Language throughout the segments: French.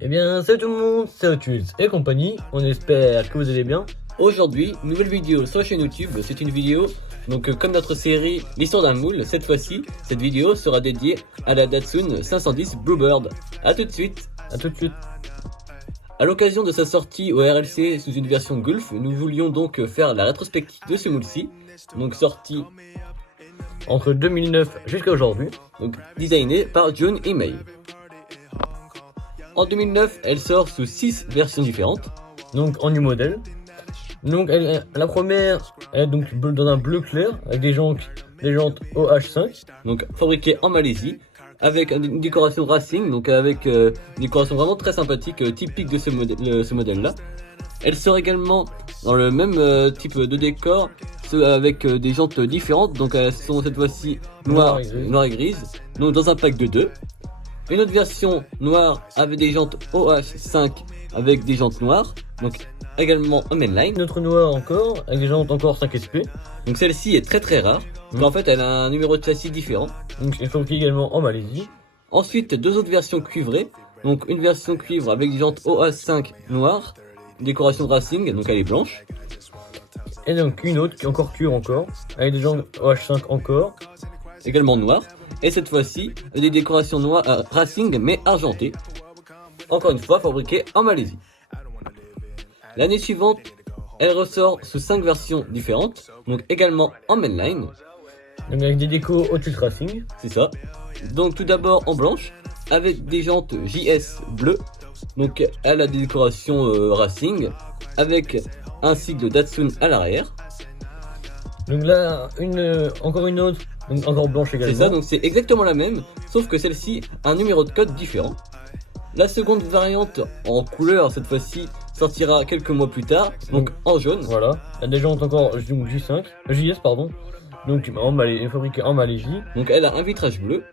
Eh bien, salut tout le monde, c'est Otus et compagnie, on espère que vous allez bien. Aujourd'hui, nouvelle vidéo sur la chaîne YouTube, c'est une vidéo, comme notre série L'histoire d'un moule, cette fois-ci, cette vidéo sera dédiée à la Datsun 510 Bluebird. A tout de suite. A tout de suite. À l'occasion de sa sortie au RLC sous une version Gulf, nous voulions donc faire la rétrospective de ce moule-ci, donc sorti entre 2009 jusqu'à aujourd'hui, donc designé par John Email. En 2009, elle sort sous 6 versions différentes. Donc en new modèle. Donc la première est donc dans un bleu clair avec des jantes OH5. Donc fabriquée en Malaisie avec une décoration racing, donc avec une décoration vraiment très sympathique, typique de ce modèle là. Elle sort également dans le même type de décor, avec des jantes différentes, donc elles sont cette fois-ci noire et grise, donc dans un pack de 2. Une autre version noire avec des jantes OH5 avec des jantes noires, donc également en mainline. Une autre noire encore avec des jantes encore 5 SP. Donc celle-ci est très rare, en fait elle a un numéro de châssis différent. Donc elle est fabriquée également en Malaisie. Ensuite deux autres versions cuivrées, donc une version cuivre avec des jantes OH5 noires, décoration racing, donc elle est blanche. Et donc une autre qui est encore cuivre encore, avec des jantes OH5 encore. Également noire. Et cette fois-ci, des décorations noires racing mais argentées. Encore une fois fabriquées en Malaisie. L'année suivante, elle ressort sous 5 versions différentes, donc également en mainline. Donc avec des décos Otus Racing. C'est ça. Donc tout d'abord en blanche, avec des jantes JS bleues. Donc elle a des décorations racing, avec un sigle Datsun à l'arrière. Donc là, encore une autre, donc encore blanche également. C'est ça, donc c'est exactement la même, sauf que celle-ci a un numéro de code différent. La seconde variante en couleur, cette fois-ci, sortira quelques mois plus tard, donc en jaune. Voilà, il y a des jantes encore J5, JS pardon, donc fabriquée en Malaisie. Donc elle a un vitrage bleu,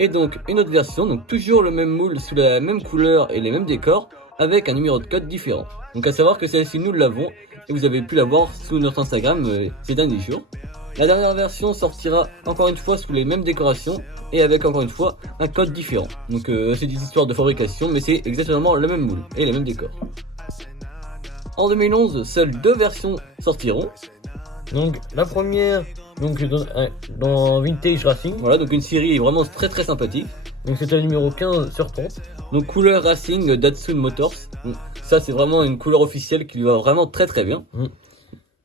et donc une autre version, donc toujours le même moule sous la même couleur et les mêmes décors, avec un numéro de code différent. Donc à savoir que celle-ci nous l'avons, et vous avez pu la voir sous notre Instagram ces derniers jours. La dernière version sortira encore une fois sous les mêmes décorations et avec encore une fois un code différent. Donc c'est des histoires de fabrication mais c'est exactement le même moule et les mêmes décors. En 2011, seules 2 versions sortiront. Donc la première donc dans Vintage Racing. Voilà, donc une série vraiment très sympathique. Donc c'était le numéro 15 sur 30. Donc couleur Racing Datsun Motors. Donc, ça c'est vraiment une couleur officielle qui lui va vraiment très bien.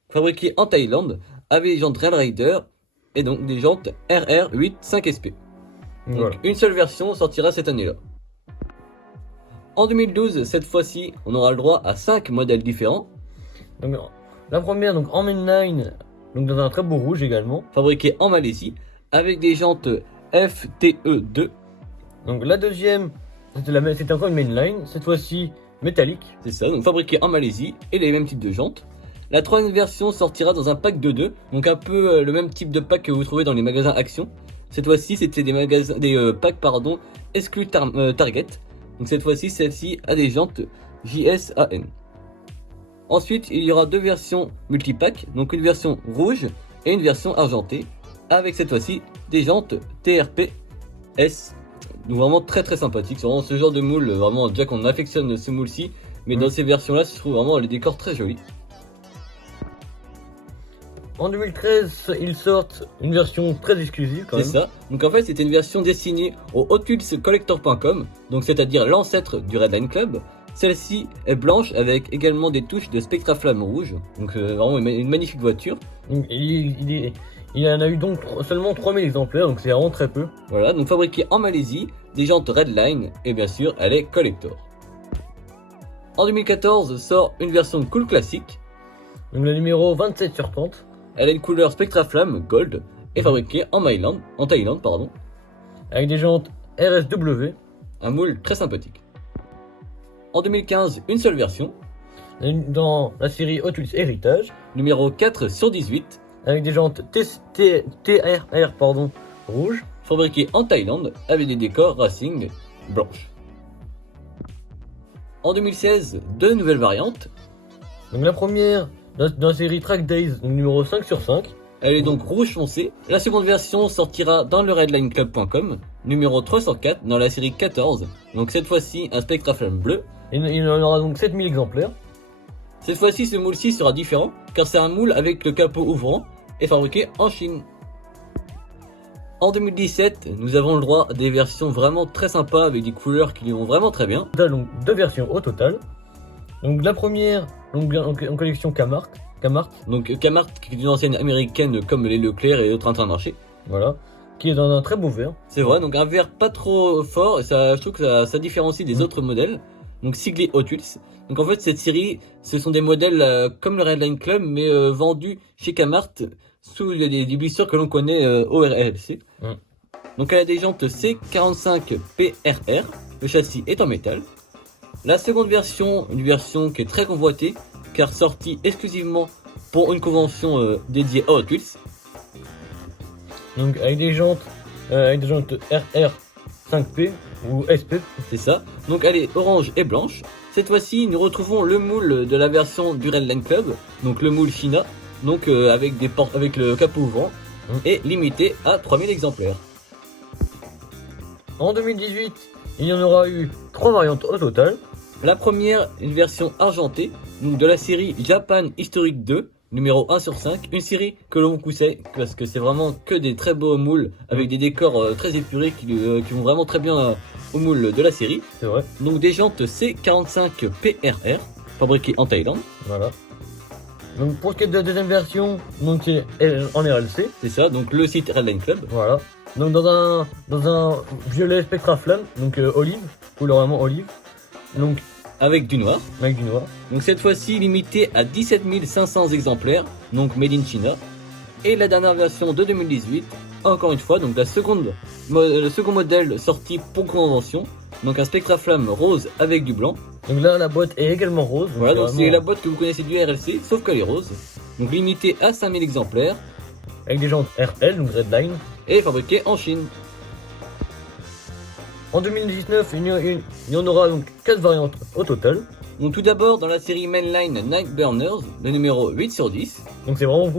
Fabriquée en Thaïlande avec des jantes Rail Rider et donc des jantes RR8 5SP. Donc voilà. Une seule version sortira cette année-là. En 2012, cette fois-ci, on aura le droit à 5 modèles différents. Donc, la première donc en mainline, donc dans un très beau rouge également. Fabriquée en Malaisie avec des jantes FTE2. Donc la deuxième, c'était encore une mainline, cette fois-ci métallique. C'est ça, donc fabriquée en Malaisie et les mêmes types de jantes. La troisième version sortira dans un pack de 2, donc un peu le même type de pack que vous trouvez dans les magasins Action. Cette fois-ci, c'était des packs exclus Target. Donc cette fois-ci, celle-ci a des jantes JSAN. Ensuite, il y aura 2 versions multipack, donc une version rouge et une version argentée, avec cette fois-ci des jantes TRP-S. Donc vraiment très sympathique, c'est vraiment ce genre de moule, vraiment déjà qu'on affectionne ce moule-ci, mais dans ces versions-là, je trouve vraiment les décors très jolis. En 2013, ils sortent une version très exclusive quand même. C'est ça. Donc en fait, c'était une version destinée au hotwheelscollector.com, donc c'est-à-dire l'ancêtre du Redline Club. Celle-ci est blanche avec également des touches de Spectraflamme rouge. Donc vraiment une magnifique voiture. Il en a eu donc seulement 3000 exemplaires, donc c'est vraiment très peu. Voilà, donc fabriquée en Malaisie, des jantes Redline et bien sûr, elle est collector. En 2014 sort une version cool classique. Donc le numéro 27 sur 30. Elle a une couleur Spectraflamme Gold et fabriquée en Thaïlande, pardon. Avec des jantes RSW. Un moule très sympathique. En 2015, une seule version. Dans la série Hot Wheels Heritage. Numéro 4 sur 18. Avec des jantes TRR rouge. Fabriquée en Thaïlande avec des décors racing blanches. En 2016, 2 nouvelles variantes. Donc la première dans la série Track Days, donc numéro 5 sur 5. Elle est donc rouge foncé. La seconde version sortira dans le redlineclub.com, numéro 304 dans la série 14. Donc cette fois-ci, un Spectra Flamme bleu. Il en aura donc 7000 exemplaires. Cette fois-ci, ce moule-ci sera différent, car c'est un moule avec le capot ouvrant et fabriqué en Chine. En 2017, nous avons le droit à des versions vraiment très sympas avec des couleurs qui lui vont vraiment très bien. Donc 2 versions au total. Donc la première, donc en collection Camart. Donc Camart, qui est une ancienne américaine comme les Leclerc et autres Intermarché. Voilà. Qui est dans un très beau vert. C'est vrai, donc un vert pas trop fort, et ça, je trouve que ça différencie des autres modèles. Donc siglé Hot Wheels. Donc en fait cette série, ce sont des modèles comme le Redline Club, mais vendus chez Camart sous des blissures que l'on connaît au RLC. Donc elle a des jantes C45 PRR, le châssis est en métal. La seconde version, une version qui est très convoitée, car sortie exclusivement pour une convention dédiée à Hot Wheels. Donc avec des jantes RR 5P ou SP. C'est ça. Donc elle est orange et blanche. Cette fois-ci, nous retrouvons le moule de la version du Redline Club, donc le moule China, donc avec des portes, avec le capot ouvrant, et limité à 3000 exemplaires. En 2018, il y en aura eu 3 variantes au total. La première, une version argentée, donc de la série Japan Historic 2, numéro 1 sur 5, une série que l'on vous conseille parce que c'est vraiment que des très beaux moules avec des décors très épurés qui vont vraiment très bien au moule de la série. C'est vrai. Donc des jantes C45 PRR fabriquées en Thaïlande. Voilà. Donc pour ce qui est de la deuxième version, donc c'est en RLC. C'est ça, donc le site Redline Club. Voilà. Donc dans un violet Spectra Flamme, donc olive, couleur vraiment olive. Donc avec du noir. avec du noir. Donc cette fois-ci limité à 17 500 exemplaires, donc made in China. Et la dernière version de 2018, encore une fois, donc le second modèle sorti pour convention, donc un Spectra Flamme rose avec du blanc. Donc là la boîte est également rose. Voilà, donc c'est vraiment la boîte que vous connaissez du RLC, sauf qu'elle est rose. Donc limité à 5000 exemplaires avec des jantes RL, donc Redline. et fabriquée en Chine. En 2019, il y en aura donc 4 variantes au total. Donc tout d'abord dans la série Mainline Night Burners, le numéro 8 sur 10. Donc c'est vraiment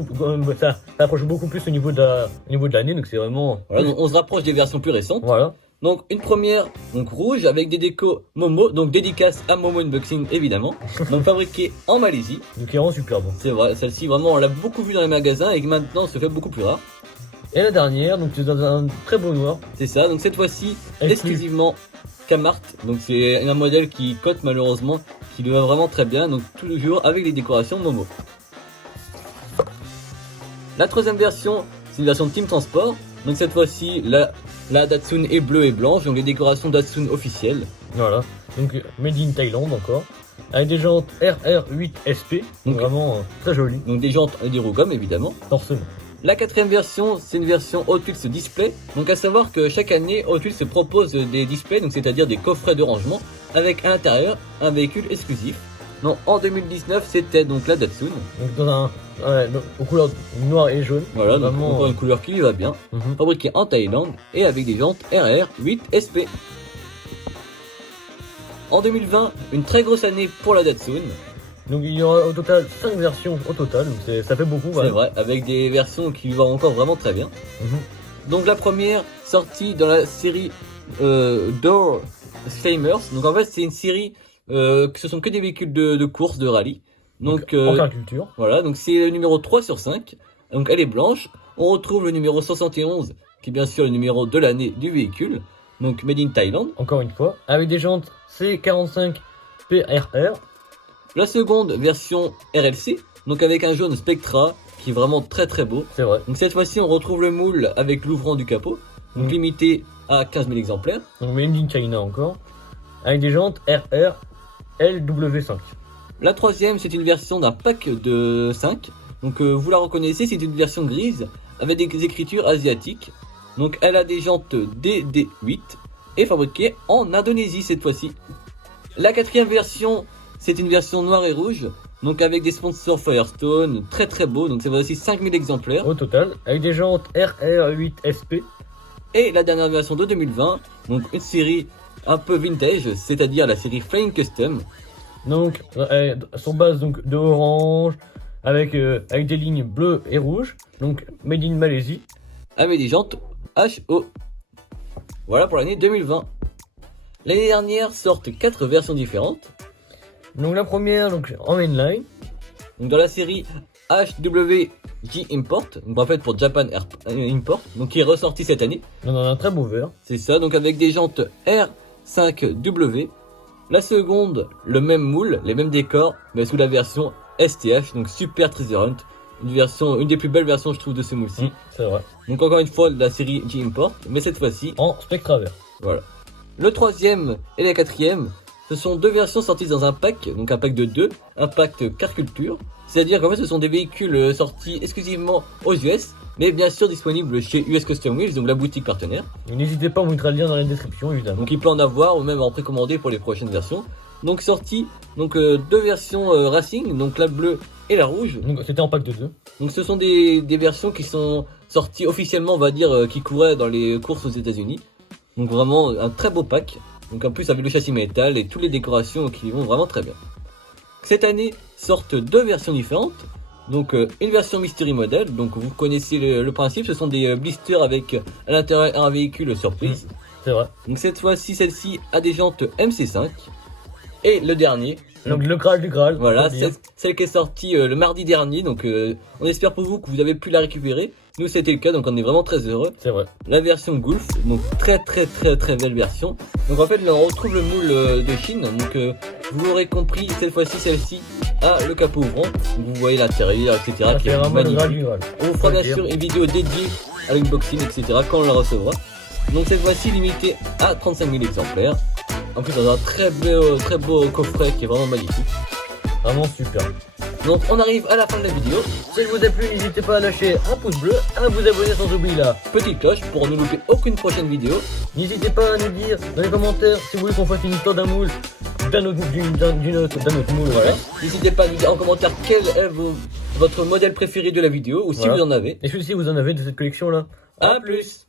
ça approche beaucoup plus au niveau de l'année, donc c'est vraiment. Voilà, donc on se rapproche des versions plus récentes. Voilà. Donc une première, donc rouge avec des décos Momo, donc dédicace à Momo Unboxing évidemment. Donc fabriquée en Malaisie. Donc c'est vraiment super bon. C'est vrai, celle-ci vraiment on l'a beaucoup vue dans les magasins et que maintenant se fait beaucoup plus rare. Et la dernière, donc c'est dans un très beau noir. C'est ça, donc cette fois-ci exclusivement Camart. Donc c'est un modèle qui cote malheureusement, qui lui va vraiment très bien, donc toujours avec les décorations Momo. La troisième version, c'est une version Team Transport. Donc cette fois-ci, la Datsun est bleue et blanche, donc les décorations Datsun officielles. Voilà. Donc made in Thaïlande encore. Avec des jantes RR8 SP. Donc vraiment très joli. Donc des jantes et des roues gommes évidemment. Forcément. La quatrième version, c'est une version Hot Wheels Display. Donc à savoir que chaque année, Hot Wheels se propose des displays, donc c'est-à-dire des coffrets de rangement, avec à l'intérieur un véhicule exclusif. Donc en 2019, c'était donc la Datsun. Donc aux couleurs noir et jaune. Voilà, donc vraiment encore une couleur qui lui va bien. Fabriquée en Thaïlande et avec des jantes RR8 SP. En 2020, une très grosse année pour la Datsun. Donc il y aura au total 5 versions au total, donc ça fait beaucoup. C'est vrai, avec des versions qui lui vont encore vraiment très bien. Donc la première, sortie dans la série Door Slamers. Donc en fait c'est une série que ce sont que des véhicules de course, de rallye. Donc en culture. Voilà, donc c'est le numéro 3 sur 5. Donc elle est blanche. On retrouve le numéro 71, qui est bien sûr le numéro de l'année du véhicule. Donc made in Thailand. Encore une fois, avec des jantes C45 PRR. La seconde version RLC, donc avec un jaune Spectra, qui est vraiment très très beau. C'est vrai. Donc cette fois-ci on retrouve le moule avec l'ouvrant du capot, donc limité à 15 000 exemplaires. Donc made in China encore, avec des jantes RR LW5. La troisième c'est une version d'un pack de 5, donc vous la reconnaissez, c'est une version grise avec des écritures asiatiques. Donc elle a des jantes DD8 et fabriquée en Indonésie cette fois-ci. La quatrième version, c'est une version noire et rouge, donc avec des sponsors Firestone, très très beau, donc c'est aussi 5000 exemplaires. Au total, avec des jantes RR8 SP. Et la dernière version de 2020, donc une série un peu vintage, c'est-à-dire la série Flying Custom. Donc sur base donc de orange, avec des lignes bleues et rouges, donc made in Malaisie. Avec des jantes HO. Voilà pour l'année 2020. L'année dernière sortent 4 versions différentes. Donc la première, donc en mainline. Donc dans la série HWJ Import, donc en fait pour Japan Import, donc qui est ressorti cette année. On a un très beau vert. C'est ça, donc avec des jantes R5W. La seconde, le même moule, les mêmes décors, mais sous la version STH, donc Super Treasure Hunt. Une des plus belles versions je trouve de ce moule-ci. C'est vrai. Donc encore une fois de la série J-Import, mais cette fois-ci, En Spectra vert. voilà. Le troisième et la quatrième, ce sont deux versions sorties dans un pack, donc un pack de 2, un pack car culture. C'est-à-dire qu'en fait ce sont des véhicules sortis exclusivement aux US, mais bien sûr disponibles chez US Custom Wheels, donc la boutique partenaire. Et n'hésitez pas, on vous mettra le lien dans la description évidemment. Donc il peut en avoir ou même en précommander pour les prochaines versions. Donc sorti deux versions racing, donc la bleue et la rouge. Donc c'était en pack de 2. Donc ce sont des versions qui sont sorties officiellement, on va dire, qui couraient dans les courses aux États-Unis. Donc vraiment un très beau pack. Donc en plus avec le châssis métal et toutes les décorations qui vont vraiment très bien. Cette année sortent deux versions différentes. Donc une version Mystery Model, donc vous connaissez le principe, ce sont des blisters avec à l'intérieur un véhicule surprise. C'est vrai. Donc cette fois-ci, celle-ci a des jantes MC5. Et le dernier, Donc le Graal du Graal. voilà, faut dire. celle qui est sortie le mardi dernier, donc on espère pour vous que vous avez pu la récupérer. Nous c'était le cas, donc on est vraiment très heureux. C'est vrai. La version Gulf, donc très belle version. Donc en fait là on retrouve le moule de Chine, donc vous l'aurez compris, cette fois-ci celle-ci a le capot ouvrant. Donc, vous voyez l'intérieur, etc. Ça qui fait est vraiment le Graal magnifique. du Graal. On vous fera Faut le bien dire. sûr une vidéo dédiée à l'unboxing, etc. quand on la recevra. Donc cette fois-ci limitée à 35 000 exemplaires. En plus dans un très beau coffret qui est vraiment magnifique. Vraiment super. Donc on arrive à la fin de la vidéo. Si elle vous a plu, n'hésitez pas à lâcher un pouce bleu, à vous abonner sans oublier la Petite cloche pour ne louper aucune prochaine vidéo. N'hésitez pas à nous dire dans les commentaires si vous voulez qu'on fasse une histoire d'un moule, d'un autre moule, voilà. N'hésitez pas à nous dire en commentaire quel est votre modèle préféré de la vidéo ou si Voilà. vous en avez. Et si vous en avez de cette collection là. A plus.